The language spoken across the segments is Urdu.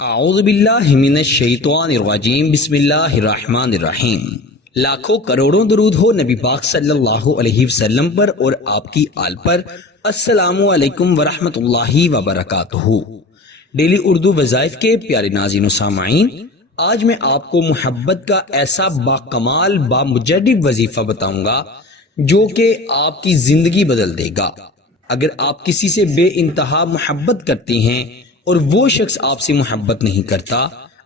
اعوذ باللہ من الشیطان الرجیم بسم اللہ الرحمن الرحیم۔ لاکھوں کروڑوں درود ہو نبی پاک صلی اللہ علیہ وسلم پر اور آپ کی آل پر۔ السلام علیکم ورحمۃ اللہ وبرکاتہ۔ ڈیلی اردو وظائف کے پیارے ناظرین و سامعین، آج میں آپ کو محبت کا ایسا باکمال بامجرب وظیفہ بتاؤں گا جو کہ آپ کی زندگی بدل دے گا۔ اگر آپ کسی سے بے انتہا محبت کرتے ہیں اور وہ شخص آپ سے محبت نہیں کرتا،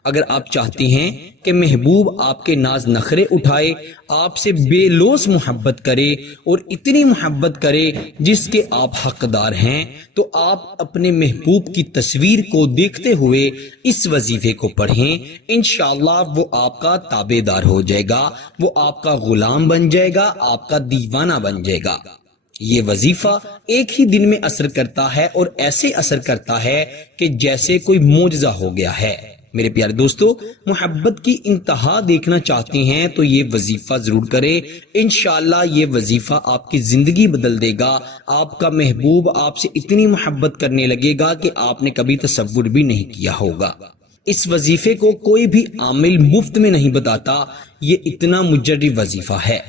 اگر آپ چاہتے ہیں کہ محبوب آپ کے ناز نخرے اٹھائے، آپ سے بے لوث محبت کرے اور اتنی محبت کرے جس کے آپ حقدار ہیں، تو آپ اپنے محبوب کی تصویر کو دیکھتے ہوئے اس وظیفے کو پڑھیں۔ انشاءاللہ وہ آپ کا تابع دار ہو جائے گا، وہ آپ کا غلام بن جائے گا، آپ کا دیوانہ بن جائے گا۔ یہ وظیفہ ایک ہی دن میں اثر کرتا ہے اور ایسے اثر کرتا ہے کہ جیسے کوئی معجزہ ہو گیا ہے۔ میرے پیارے دوستو، محبت کی انتہا دیکھنا چاہتے ہیں تو یہ وظیفہ ضرور کریں۔ انشاءاللہ یہ وظیفہ آپ کی زندگی بدل دے گا۔ آپ کا محبوب آپ سے اتنی محبت کرنے لگے گا کہ آپ نے کبھی تصور بھی نہیں کیا ہوگا۔ اس وظیفے کو کوئی بھی عامل مفت میں نہیں بتاتا، یہ اتنا مجرب وظیفہ ہے۔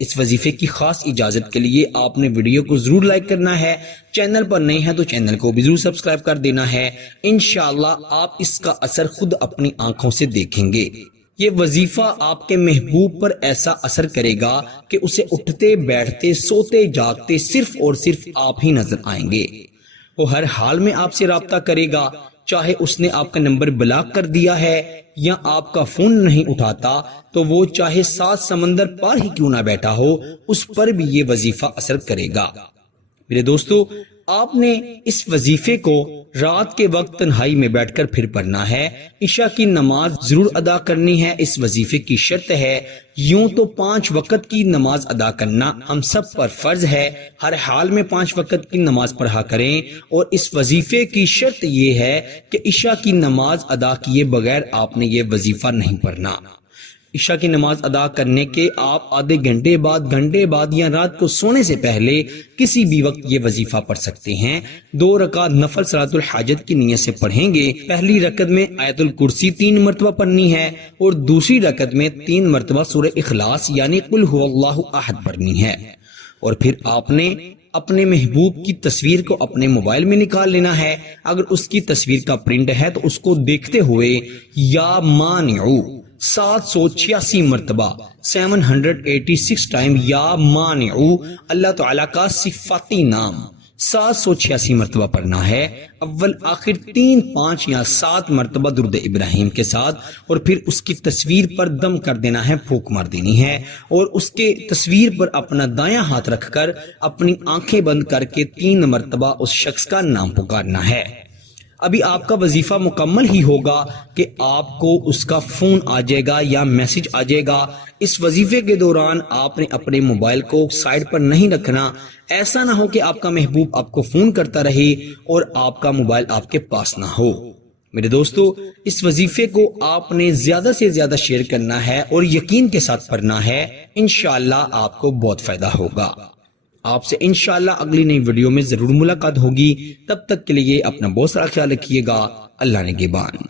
اس وظیفے کی خاص اجازت کے لیے آپ نے ویڈیو کو ضرور لائک کرنا ہے، چینل پر نئے ہیں تو چینل کو بھی ضرور سبسکرائب کر دینا ہے۔ انشاءاللہ آپ اس کا اثر خود اپنی آنکھوں سے دیکھیں گے۔ یہ وظیفہ آپ کے محبوب پر ایسا اثر کرے گا کہ اسے اٹھتے بیٹھتے سوتے جاگتے صرف اور صرف آپ ہی نظر آئیں گے۔ وہ ہر حال میں آپ سے رابطہ کرے گا، چاہے اس نے آپ کا نمبر بلاک کر دیا ہے یا آپ کا فون نہیں اٹھاتا، تو وہ چاہے 7 سمندر پار ہی کیوں نہ بیٹھا ہو، اس پر بھی یہ وظیفہ اثر کرے گا۔ میرے دوستو، آپ نے اس وظیفے کو رات کے وقت تنہائی میں بیٹھ کر پھر پڑھنا ہے۔ عشاء کی نماز ضرور ادا کرنی ہے، اس وظیفے کی شرط ہے۔ یوں تو 5 وقت کی نماز ادا کرنا ہم سب پر فرض ہے، ہر حال میں 5 وقت کی نماز پڑھا کریں، اور اس وظیفے کی شرط یہ ہے کہ عشاء کی نماز ادا کیے بغیر آپ نے یہ وظیفہ نہیں پڑھنا۔ عشاء کی نماز ادا کرنے کے آپ آدھے گھنٹے بعد یا رات کو سونے سے پہلے کسی بھی وقت یہ وظیفہ پڑھ سکتے ہیں۔ 2 رکعت نفل صلاۃ الحاجت کی نیت سے پڑھیں گے۔ پہلی رکعت میں آیت الکرسی 3 مرتبہ پڑھنی ہے اور دوسری رکعت میں 3 مرتبہ سورہ اخلاص یعنی قل هو اللہ احد پڑھنی ہے۔ اور پھر آپ نے اپنے محبوب کی تصویر کو اپنے موبائل میں نکال لینا ہے۔ اگر اس کی تصویر کا پرنٹ ہے تو اس کو دیکھتے ہوئے یا مانعو 786 مرتبہ 786 ٹائم یا مانعو اللہ تعالیٰ کا صفاتی نام 786 مرتبہ پڑھنا ہے، اول آخر 3 5 یا 7 مرتبہ درود ابراہیم کے ساتھ، اور پھر اس کی تصویر پر دم کر دینا ہے، پھونک مار دینی ہے، اور اس کے تصویر پر اپنا دایاں ہاتھ رکھ کر اپنی آنکھیں بند کر کے 3 مرتبہ اس شخص کا نام پکارنا ہے۔ ابھی آپ کا وظیفہ مکمل ہی ہوگا کہ آپ کو اس کا فون آ جائے گا یا میسج آ جائے گا۔ اس وظیفے کے دوران آپ نے اپنے موبائل کو سائیڈ پر نہیں رکھنا، ایسا نہ ہو کہ آپ کا محبوب آپ کو فون کرتا رہے اور آپ کا موبائل آپ کے پاس نہ ہو۔ میرے دوستو، اس وظیفے کو آپ نے زیادہ سے زیادہ شیئر کرنا ہے اور یقین کے ساتھ پڑھنا ہے، انشاءاللہ آپ کو بہت فائدہ ہوگا۔ آپ سے انشاءاللہ اگلی نئی ویڈیو میں ضرور ملاقات ہوگی، تب تک کے لیے اپنا بہت سارا خیال رکھیے گا۔ اللہ نگہبان۔